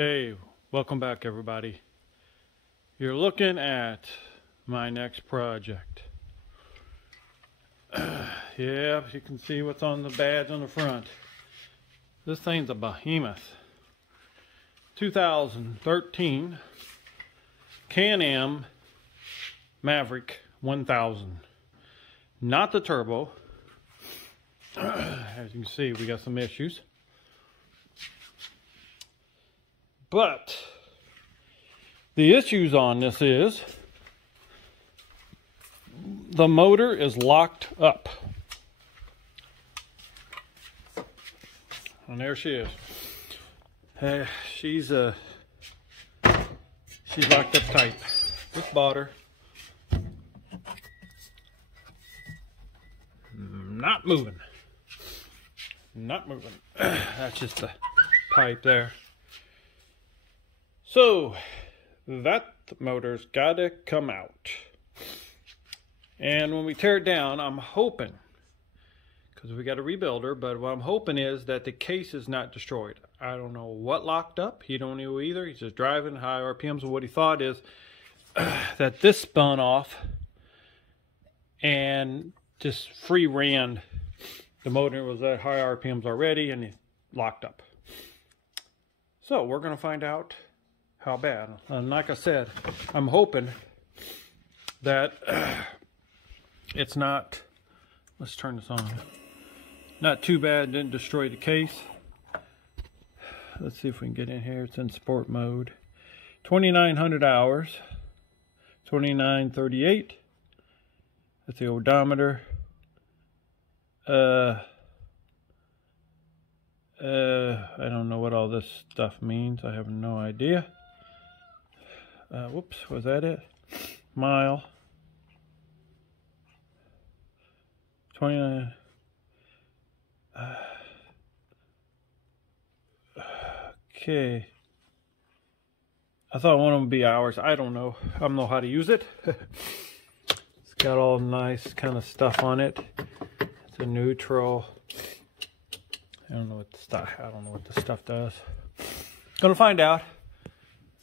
Hey, welcome back everybody. You're looking at my next project. Yeah, you can see what's on the badge on the front. This thing's a behemoth. 2013 Can-Am Maverick 1000. Not the turbo. As you can see, we got some issues. But the issues on this is the motor is locked up. And there she is. She's locked up tight. Just bought her. Not moving. Not moving. That's just the pipe there. So that motor's gotta come out. And when we tear it down, I'm hoping, because we got to rebuild her, but what I'm hoping is that the case is not destroyed. I don't know what locked up. He don't know either. He's just driving high RPMs. And what he thought is that this spun off and just free ran. The motor was at high RPMs already and he locked up. So we're going to find out how bad. And like I said, I'm hoping that it's not, let's turn this on, not too bad, didn't destroy the case. Let's see if we can get in here. It's in sport mode. 2,900 hours, 2938. That's the odometer. I don't know what all this stuff means. I have no idea. Whoops, was that it? Mile. 29. Okay. I thought one of them would be hours. I don't know. I don't know how to use it. It's got all nice kind of stuff on it. It's a neutral. I don't know what the stuff. I don't know what the stuff does. Gonna find out.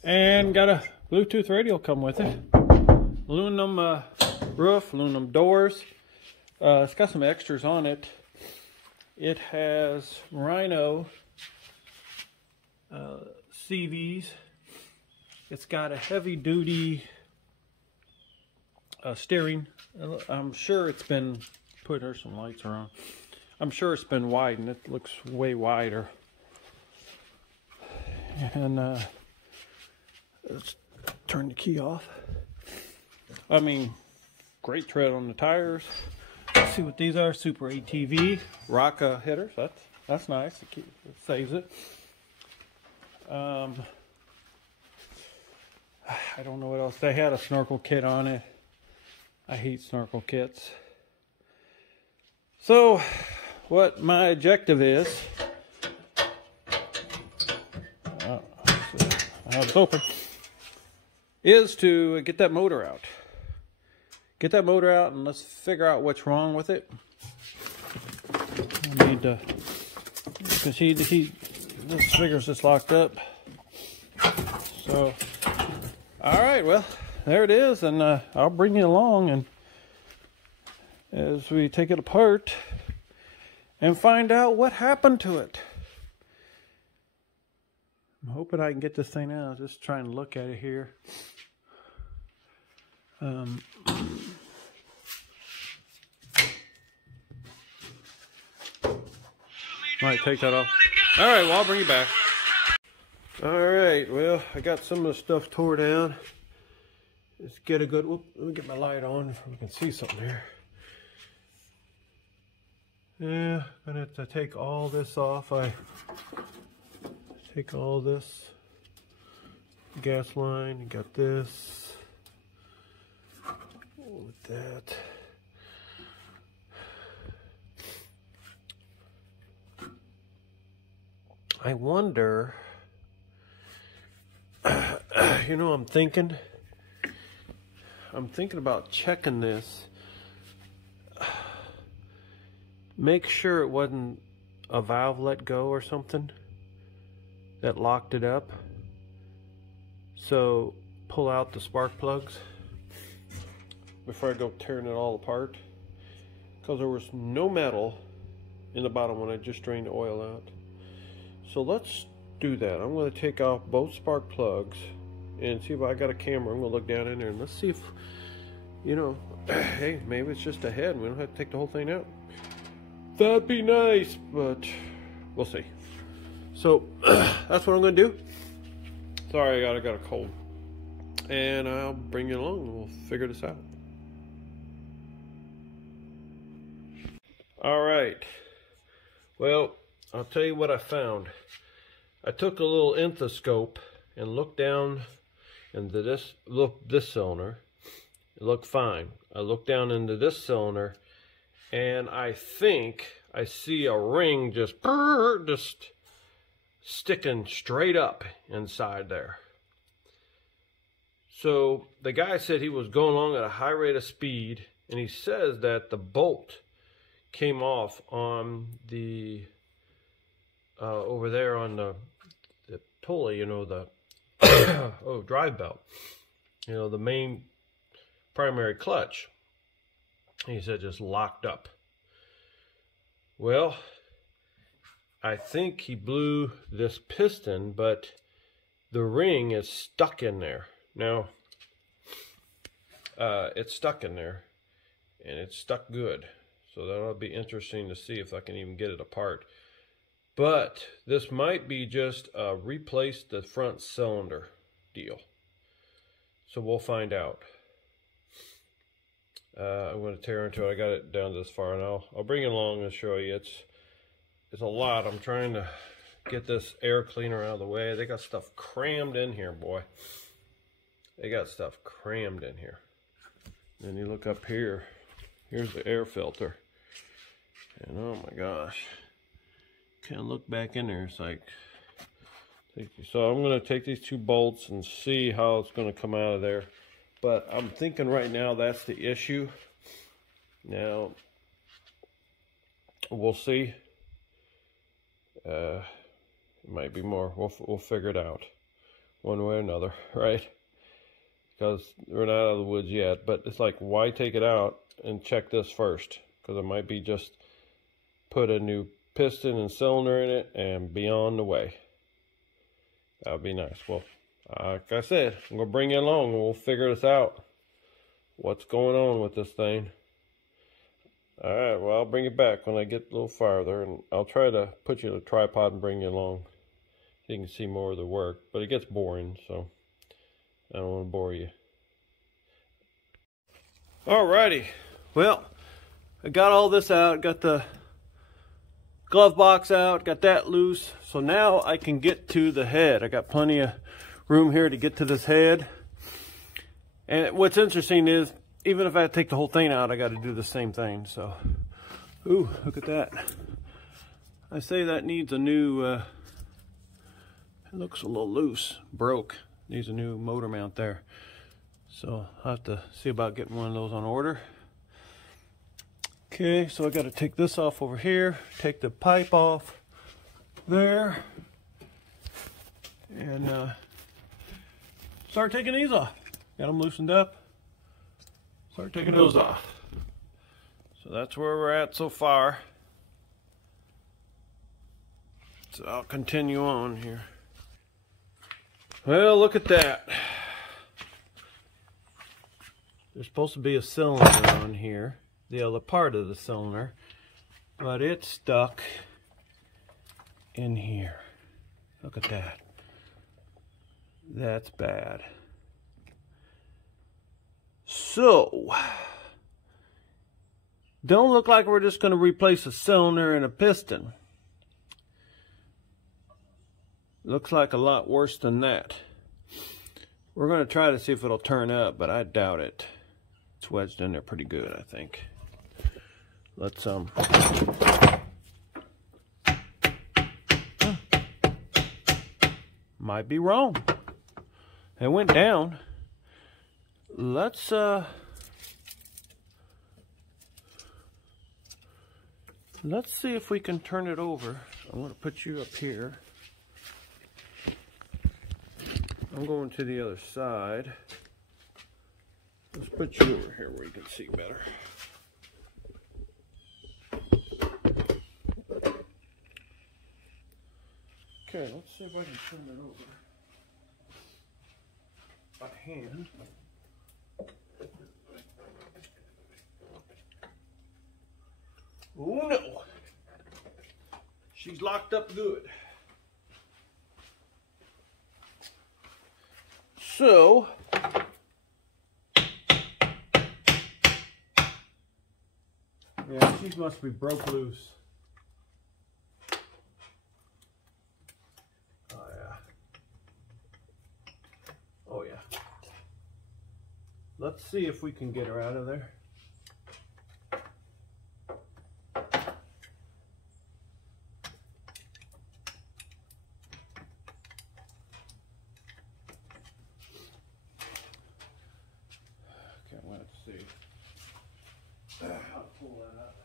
And got a Bluetooth radio come with it. Aluminum roof, aluminum doors. It's got some extras on it. It has Rhino CVs. It's got a heavy duty steering. I'm sure it's been, put her some lights around. I'm sure it's been widened. It looks way wider. And let's turn the key off. I mean, great tread on the tires. Let's see what these are. Super ATV rock hitters. That's nice. It saves it. I don't know what else. They had a snorkel kit on it. I hate snorkel kits. So, what my objective is, it's open, is to get that motor out. Get that motor out and let's figure out what's wrong with it. I need to, because this figure's just locked up. So, all right, well, there it is, and I'll bring you along and as we take it apart and find out what happened to it. I'm hoping I can get this thing out. Just trying to look at it here. Might take that off. All right, well, I'll bring you back. All right, well, I got some of the stuff tore down. Let's get a good, whoop, let me get my light on so we can see something here. Yeah, I'm gonna have to take all this off. I take all this gas line, you got this with that. I wonder, you know, I'm thinking about checking this. Make sure it wasn't a valve let go or something that locked it up. So pull out the spark plugs before I go tearing it all apart, because there was no metal in the bottom when I just drained the oil out. So let's do that. I'm going to take off both spark plugs and see if I got a camera. I'm going to look down in there and let's see if, you know, hey, maybe it's just a head. We don't have to take the whole thing out. That'd be nice, but we'll see. So that's what I'm going to do. Sorry, I got a cold. And I'll bring you along and we'll figure this out. All right. Well, I'll tell you what I found. I took a little endoscope and looked down into this cylinder. It looked fine. I looked down into this cylinder and I think I see a ring just sticking straight up inside there. So the guy said he was going along at a high rate of speed, and he says that the bolt came off on the over there on the pulley, you know, the drive belt, you know, the main primary clutch. He said just locked up. Well, I think he blew this piston, but the ring is stuck in there. Now, it's stuck in there, and it's stuck good. So that'll be interesting to see if I can even get it apart. But this might be just a replace the front cylinder deal. So we'll find out. I'm going to tear into it. I got it down this far, and I'll bring it along and show you. It's a lot. I'm trying to get this air cleaner out of the way. They got stuff crammed in here, boy. They got stuff crammed in here. Then you look up here. Here's the air filter. And oh my gosh. Kind of look back in there. It's like, so I'm going to take these two bolts and see how it's going to come out of there. But I'm thinking right now that's the issue. Now, we'll see. It might be more. We'll figure it out one way or another, right? Because we're not out of the woods yet. But it's like, why take it out and check this first? Because it might be just put a new piston and cylinder in it and be on the way. That would be nice. Well, like I said, I'm going to bring you along and we'll figure this out. What's going on with this thing? Alright, well, I'll bring you back when I get a little farther, and I'll try to put you in a tripod and bring you along so you can see more of the work. But it gets boring, so I don't want to bore you. Alrighty, well, I got all this out, got the glove box out, got that loose, so now I can get to the head. I got plenty of room here to get to this head. And what's interesting is, even if I take the whole thing out, I got to do the same thing. So, ooh, look at that. I say that needs a new, it looks a little loose, broke. Needs a new motor mount there. So I'll have to see about getting one of those on order. Okay, so I got to take this off over here, take the pipe off there, and start taking these off. Got them loosened up. Start taking those off. So that's where we're at so far. So I'll continue on here. Well, look at that. There's supposed to be a cylinder on here, the other part of the cylinder, but it's stuck in here. Look at that. That's bad. So, don't look like we're just going to replace a cylinder and a piston. Looks like a lot worse than that. We're going to try to see if it'll turn up, but I doubt it. It's wedged in there pretty good, I think. Let's might be wrong. It went down. Let's see if we can turn it over. I'm going to put you up here. I'm going to the other side. Let's put you over here where you can see better. Okay, let's see if I can turn it over by hand. Oh no! She's locked up good. So, yeah, she must be broke loose. Oh yeah. Oh yeah. Let's see if we can get her out of there. Okay, let's see. I'll pull that out.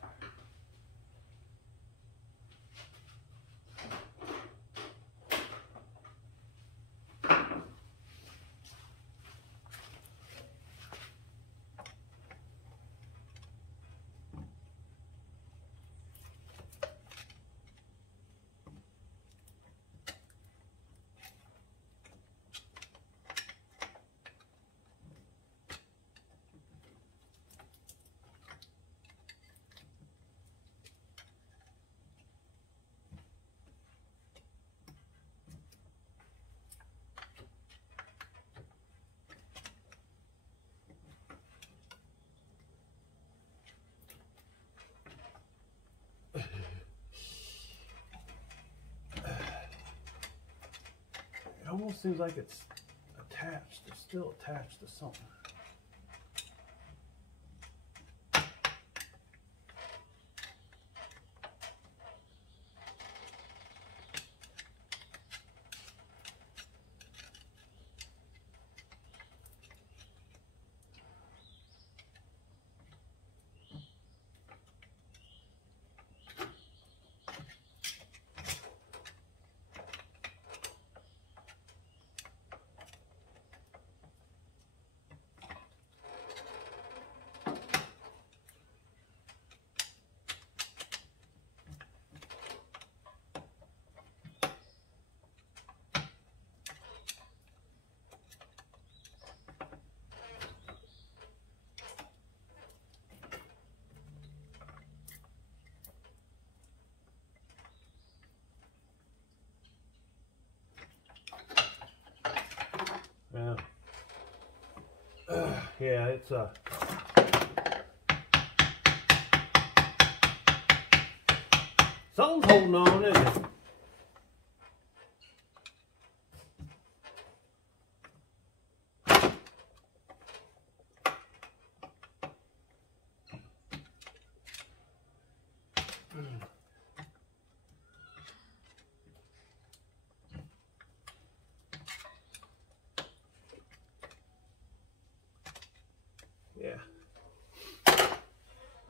It almost seems like it's attached. It's still attached to something. Yeah. Yeah, it's something's holding on, isn't it? Yeah.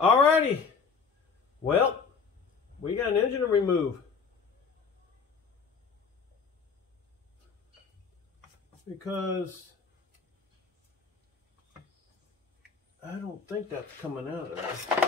Alrighty. Well, we got an engine to remove. Because I don't think that's coming out of there.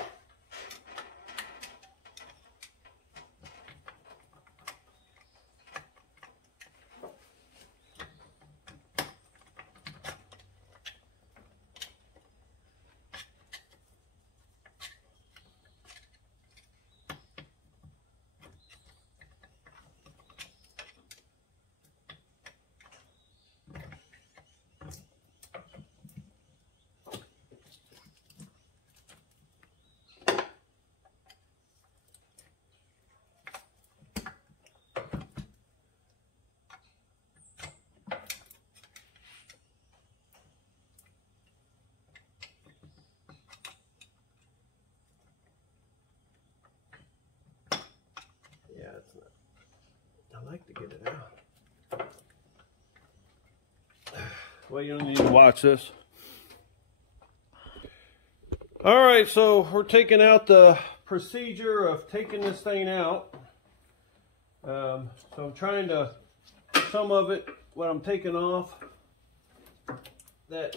Yeah, it's not. I like to get it out. Well, you don't need to watch this. All right, so we're taking out the procedure of taking this thing out. So I'm trying to, some of it what I'm taking off, that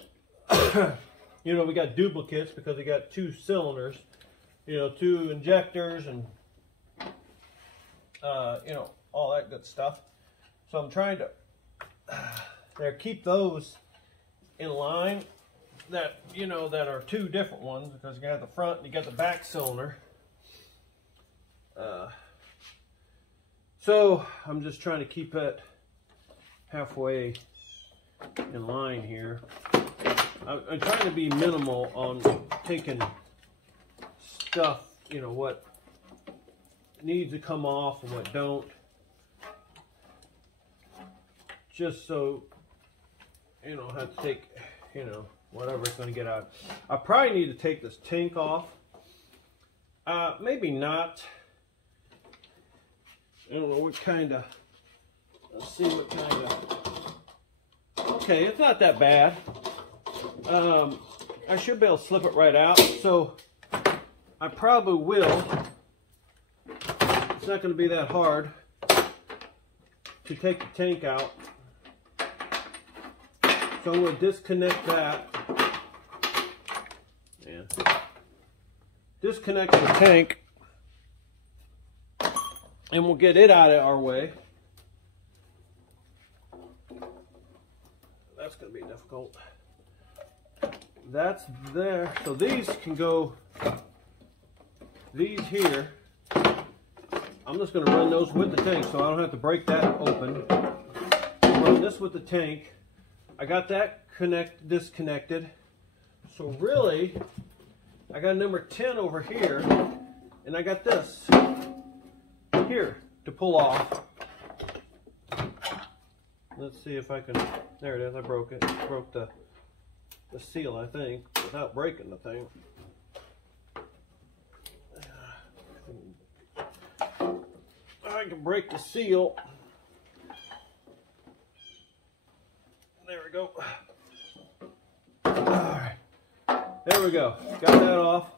you know, we got duplicates because we got 2 cylinders, you know, 2 injectors and you know, all that good stuff. So I'm trying to keep those in line, that, you know, that are 2 different ones, because you got the front and you got the back cylinder. So I'm just trying to keep it halfway in line here. I'm trying to be minimal on taking stuff, you know, what needs to come off and what don't, just so, you know, have to take, you know, whatever's going to get out. I probably need to take this tank off. Maybe not. I don't know what kind of, let's see what kind of, okay, it's not that bad. I should be able to slip it right out, so I probably will. It's not going to be that hard to take the tank out. So I'm going to disconnect that. And disconnect the tank. And we'll get it out of our way. That's going to be difficult. That's there. So these can go, these here, I'm just going to run those with the tank so I don't have to break that open. Run this with the tank. I got that disconnected. So really, I got number 10 over here, and I got this here to pull off. Let's see if I can, there it is, I broke it. Broke the seal, I think, without breaking the thing. I can break the seal. There we go. Alright. There we go. Got that off.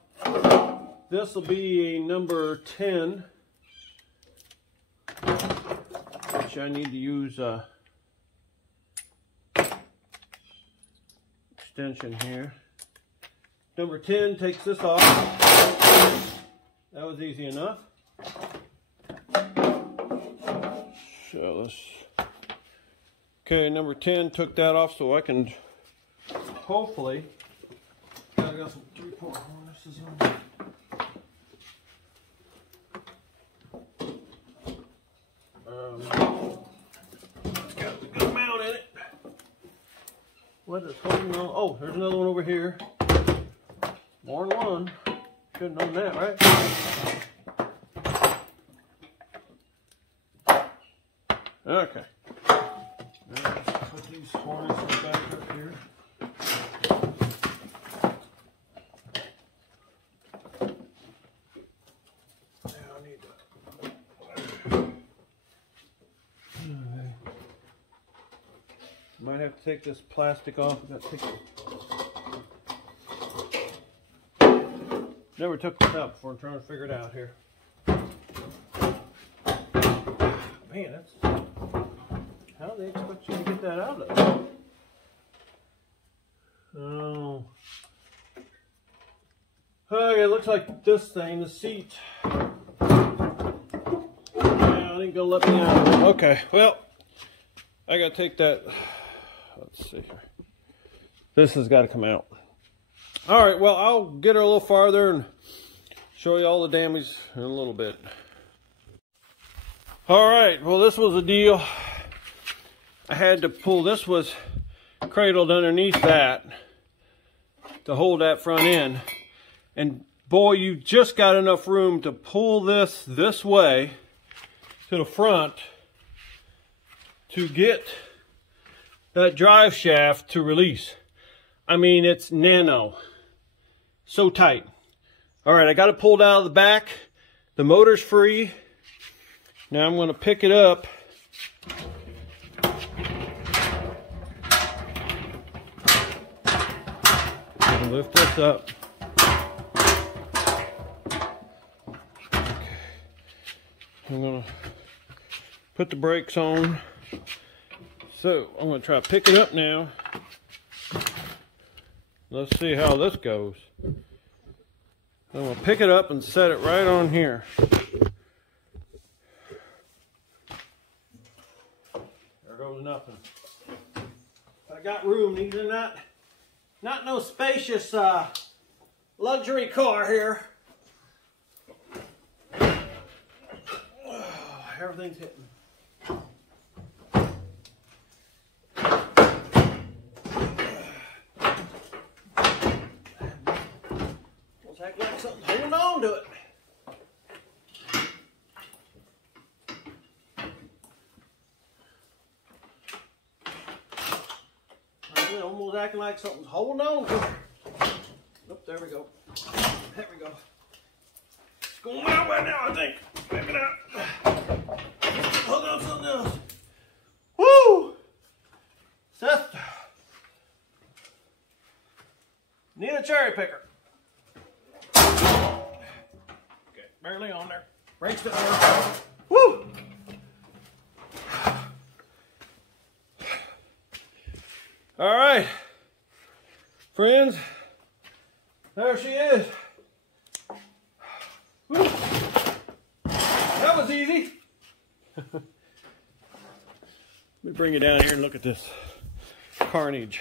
This will be a number 10. Which I need to use extension here. Number 10 takes this off. That was easy enough. So let's, okay, number 10 took that off, so I can hopefully, I got some 3-point harnesses on. It's got a good amount in it. What is holding on? Oh, there's another one over here. More than one. Should have known that, right? Okay. Now let's put these harnesses back up here. Now I need to. Might have to take this plastic off. I got to take it. Never took this out before. I'm trying to figure it out here. Man, that's. How do they expect you to get that out of there? Oh. Okay, it looks like this thing, the seat. Yeah, it ain't gonna let me out. Okay, well, I gotta take that. Let's see here. This has got to come out. All right, well, I'll get her a little farther and show you all the damage in a little bit. All right, well, this was the deal. I had to pull, this was cradled underneath that to hold that front end. And boy, you just got enough room to pull this way to the front to get that drive shaft to release. I mean, it's nano. So tight. All right, I got it pulled out of the back. The motor's free. Now I'm going to pick it up. And lift this up. Okay. I'm going to put the brakes on. So I'm going to try to pick it up now. Let's see how this goes. I'm going to pick it up and set it right on here. There goes nothing. I got room. These are not no spacious luxury car here. Oh, everything's hitting. Act like something's holding on to it. It's almost acting like something's holding on to it. Oh, there we go. There we go. It's going my way now, I think. Maybe not. Hold on, something else. Woo! Seth. Need a cherry picker. Barely on there. Brakes it there. Woo! All right, friends. There she is. Woo! That was easy. Let me bring you down here and look at this carnage.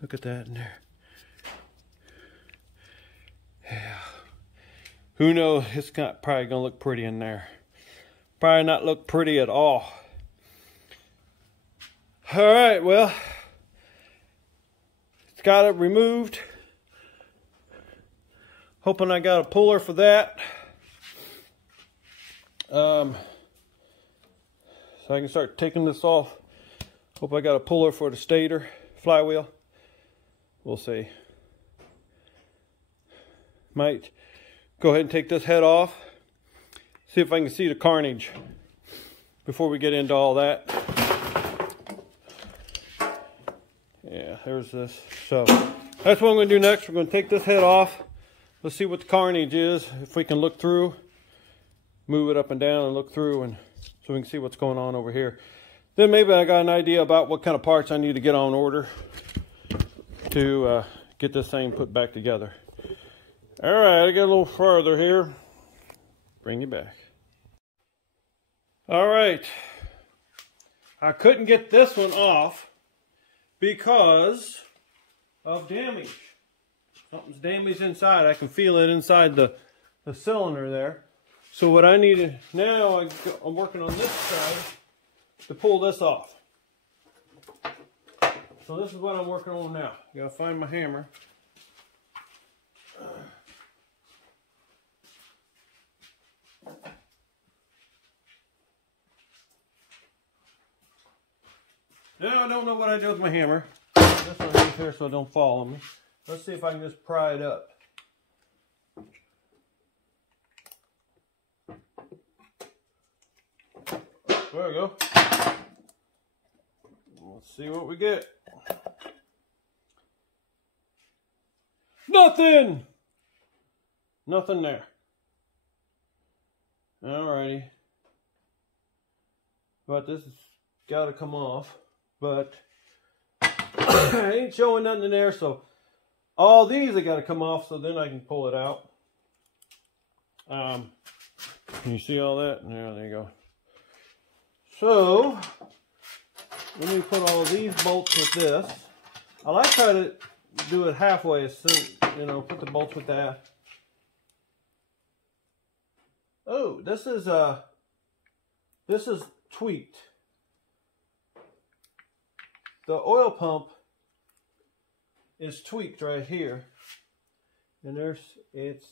Look at that in there. Yeah. Who knows? It's not probably gonna look pretty in there. Probably not look pretty at all. All right, well, it's got it removed. Hoping I got a puller for that. So I can start taking this off. Hope I got a puller for the stator flywheel. We'll see. Might go ahead and take this head off. See if I can see the carnage before we get into all that. Yeah, there's this. So that's what I'm going to do next. We're going to take this head off. Let's see what the carnage is. If we can look through, move it up and down and look through, and so we can see what's going on over here. Then maybe I got an idea about what kind of parts I need to get on order to get this thing put back together. All right, I get a little further here. Bring you back. All right. I couldn't get this one off because of damage. Something's damaged inside. I can feel it inside the cylinder there. So what I need to, now I'm working on this side to pull this off. So this is what I'm working on now. I gotta find my hammer. Now I don't know what I do with my hammer. This one right here so it don't fall on me. Let's see if I can just pry it up. There we go. Let's see what we get. Nothing! Nothing there. Alrighty. But this has got to come off. But I ain't showing nothing in there, so all these have got to come off so then I can pull it out. Can you see all that? Yeah, there you go. So let me put all these bolts with this. I like try to do it halfway, so you know, put the bolts with that. Oh, this is tweaked. The oil pump is tweaked right here, and there's it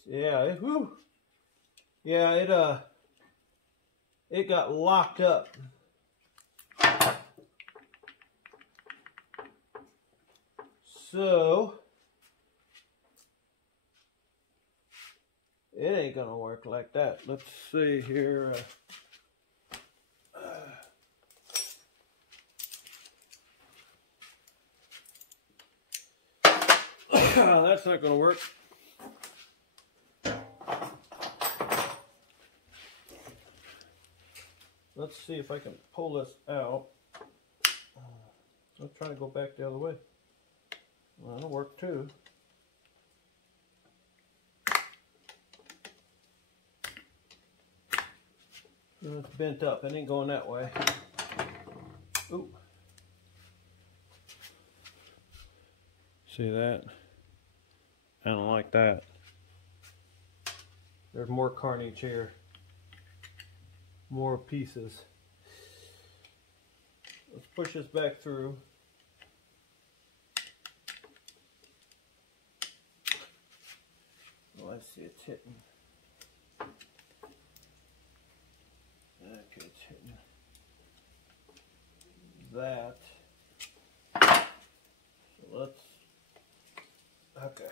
got locked up. So it ain't gonna work like that. Let's see here. That's not gonna work. let's see if I can pull this out. I'm trying to go back the other way. Well, that'll work too. It's bent up. It ain't going that way. Ooh. See that? I don't like that. There's more carnage here. More pieces. Let's push this back through. Oh, I see it's hitting. Okay, it's hitting that. So let's, okay.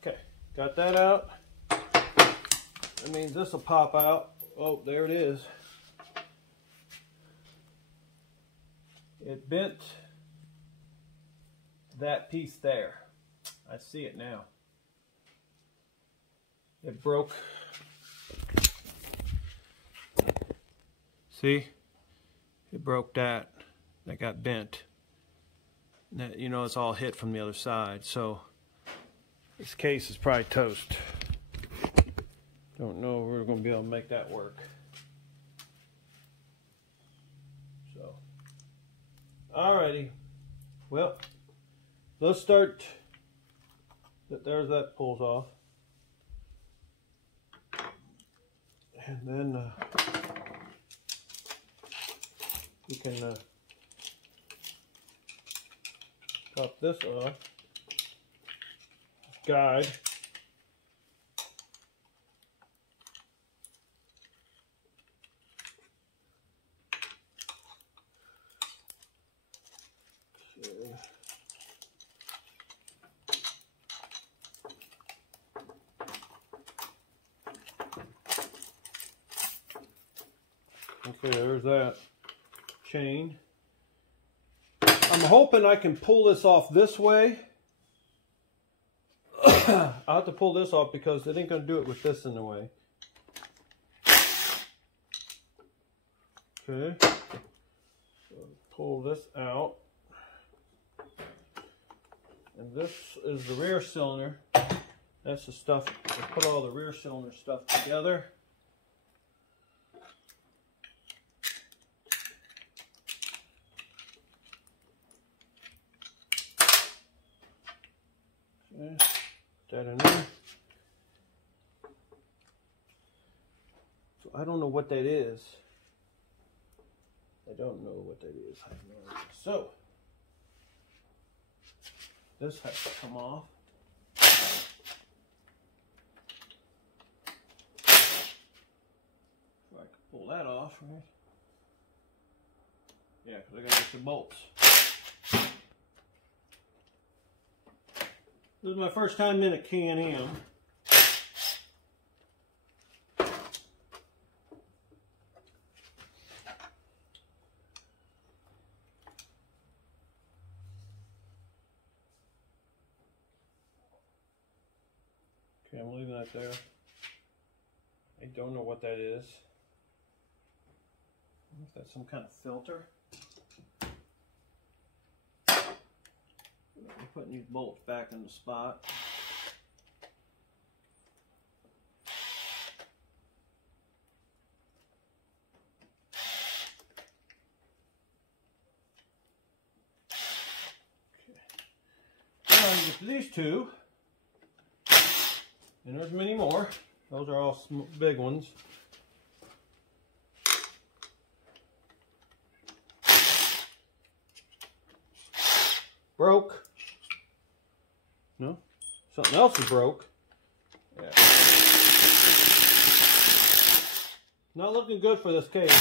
Okay, got that out. That means this will pop out. Oh, there it is. It bent that piece there. I see it now. It broke. See? It broke that. That got bent. That, you know, it's all hit from the other side. So this case is probably toast. Don't know if we're going to be able to make that work. So, alrighty. Well, let's start. There's that pulls off. And then we can pop this off. Guide. Okay, there's that chain. I'm hoping I can pull this off this way. I'll have to pull this off because it ain't going to do it with this in the way. Okay. So pull this out. And this is the rear cylinder. That's the stuff. I put all the rear cylinder stuff together. Okay. Put that in there. So I don't know what that is. I don't know what that is. I have no idea. So this has to come off. So I can pull that off, right? Yeah, because I gotta get the bolts. This is my first time in a Can-Am. Okay, I'm leaving that there. I don't know what that is. I wonder if that's some kind of filter. I'm putting these bolts back in the spot. Okay. Now I get these two. And there's many more. Those are all big ones. Broke. No? Something else is broke. Yeah. Not looking good for this case.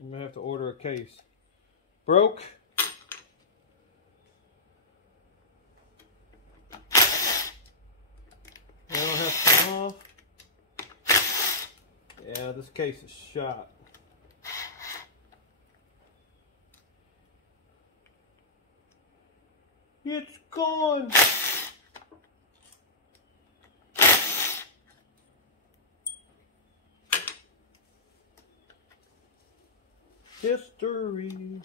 I'm going to have to order a case. Broke. That'll have to come off. Yeah, this case is shot. It's gone. history.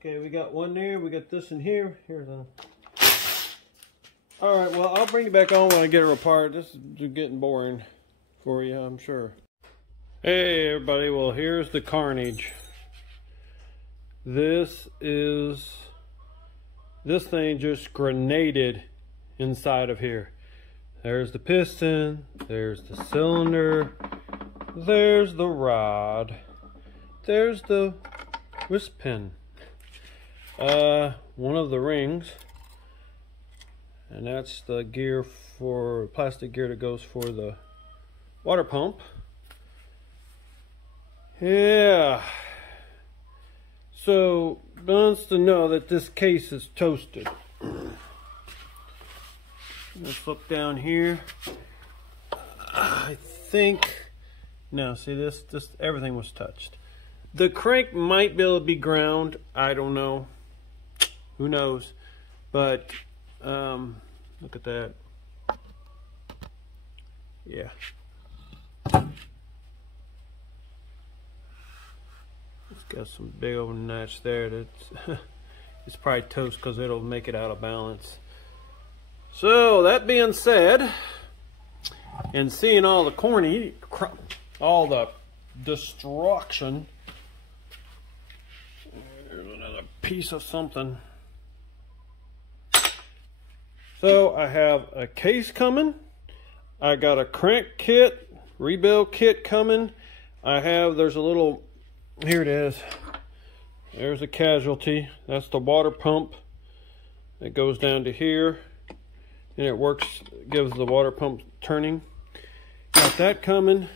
Okay, we got one there. We got this in here. Here's a... All right, well, I'll bring it back on when I get it apart. This is getting boring for you, I'm sure. Hey, everybody. Well, here's the carnage. This thing just grenaded inside of here. There's the piston. There's the cylinder. There's the rod. There's the wisp pin. One of the rings, and that's the gear for plastic gear that goes for the water pump. Yeah, so wants to know that this case is toasted. Let's look down here. I think, no, see this everything was touched. The crank might be able to be ground, I don't know. Who knows? But look at that. Yeah. It's got some big old notch there. That's it's probably toast because it'll make it out of balance. So that being said, and seeing all the all the destruction. There's another piece of something. So I have a case coming. I got a crank kit, rebuild kit coming. There's a little, here it is. There's a casualty. That's the water pump. It goes down to here. And it works, gives the water pump turning. Got that coming.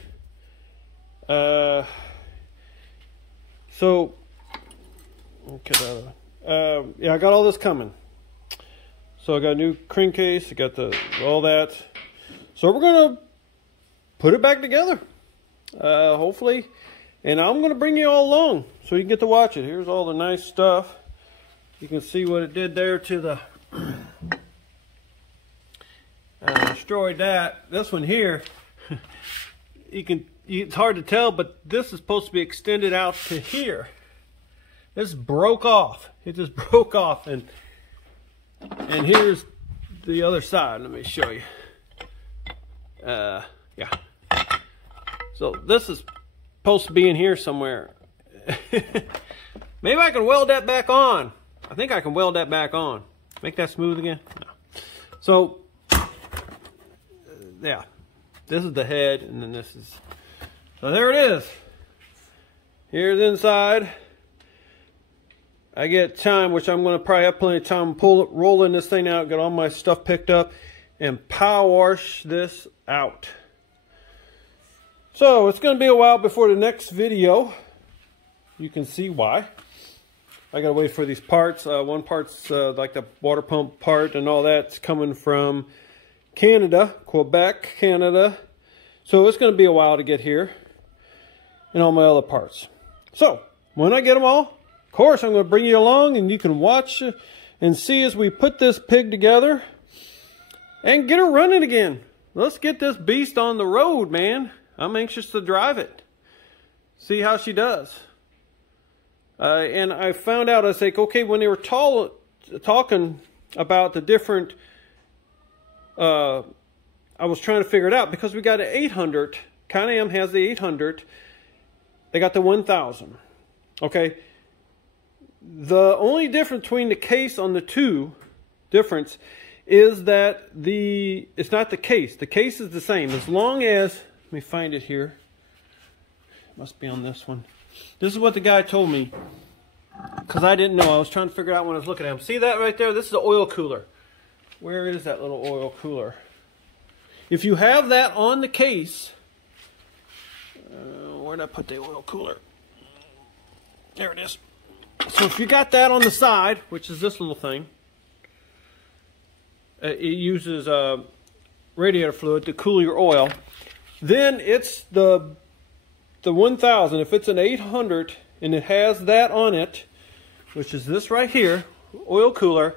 So, okay, yeah, I got all this coming. So I got a new crankcase, I got all that. So we're gonna put it back together, hopefully. And I'm gonna bring you all along so you can get to watch it. Here's all the nice stuff. You can see what it did there to the, destroyed that. This one here, it's hard to tell, but this is supposed to be extended out to here. This broke off. It just broke off, and here's the other side. Let me show you. Yeah. So this is supposed to be in here somewhere. Maybe I can weld that back on. I think I can weld that back on. Make that smooth again. No. So yeah, this is the head, and then this is. So there it is. Here's inside. I get time, which I'm going to probably have plenty of time rolling this thing out, get all my stuff picked up, and power wash this out. So it's going to be a while before the next video. You can see why. I got to wait for these parts. One part's like the water pump part, and all that's coming from Canada, Quebec, Canada. So it's going to be a while to get here, and all my other parts. So when I get them all, of course, I'm going to bring you along, and you can watch and see as we put this pig together and get her running again. Let's get this beast on the road, man. I'm anxious to drive it. See how she does. And I found out, I was like, okay, when they were talking about the different, I was trying to figure it out because we got an 800. Can-Am has the 800. They got the 1000. Okay. The only difference between the case on the two difference is that it's not the case. The case is the same. As long as, let me find it here. It must be on this one. This is what the guy told me. Because I didn't know. I was trying to figure out when I was looking at him. See that right there? This is the oil cooler. Where is that little oil cooler? If you have that on the case, where did I put the oil cooler? There it is. So if you got that on the side, which is this little thing, it uses radiator fluid to cool your oil. Then it's the 1000. If it's an 800 and it has that on it, which is this right here, oil cooler,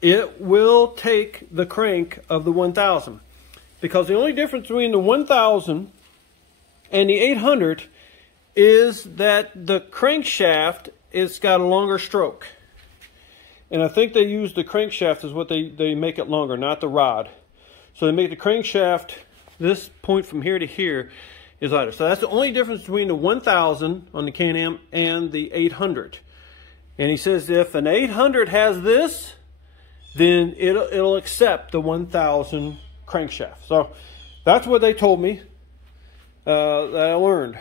it will take the crank of the 1000. Because the only difference between the 1000 and the 800 is that the crankshaft is got a longer stroke. And I think they use the crankshaft is what they make it longer, not the rod. So they make the crankshaft, this point from here to here is lighter. So that's the only difference between the 1000 on the Can-Am and the 800. And he says if an 800 has this, then it'll accept the 1000 crankshaft. So that's what they told me that I learned.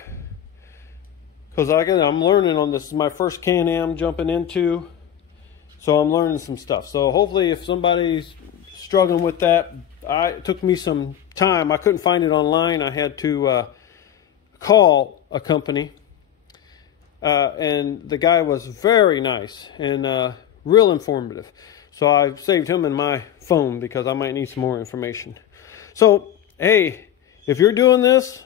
Because I'm learning on this. This is my first Can-Am jumping into. So I'm learning some stuff. So hopefully if somebody's struggling with that, it took me some time. I couldn't find it online. I had to call a company. And the guy was very nice and real informative. So I saved him in my phone because I might need some more information. So, hey, if you're doing this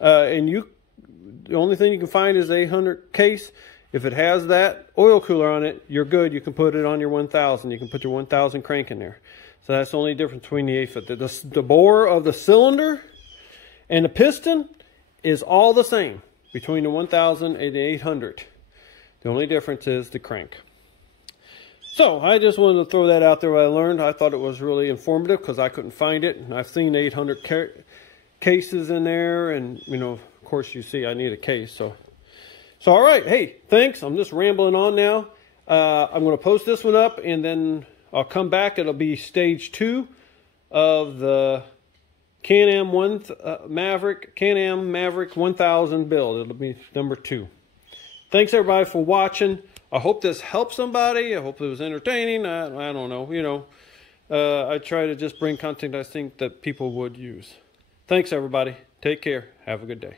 and the only thing you can find is the 800 case, if it has that oil cooler on it, you're good. You can put it on your 1000. You can put your 1000 crank in there. So that's the only difference between the 8-foot. The bore of the cylinder and the piston is all the same between the 1000 and the 800. The only difference is the crank. So I just wanted to throw that out there what I learned. I thought it was really informative because I couldn't find it. And I've seen 800 cases in there. And, you know, of course you see I need a case. So all right. Hey, thanks. I'm just rambling on now. I'm going to post this one up and then I'll come back. It'll be stage 2 of the Can-Am Maverick 1000 build. It'll be number 2. Thanks everybody for watching. I hope this helped somebody. I hope it was entertaining. I don't know. You know, I try to just bring content I think that people would use. Thanks everybody. Take care. Have a good day.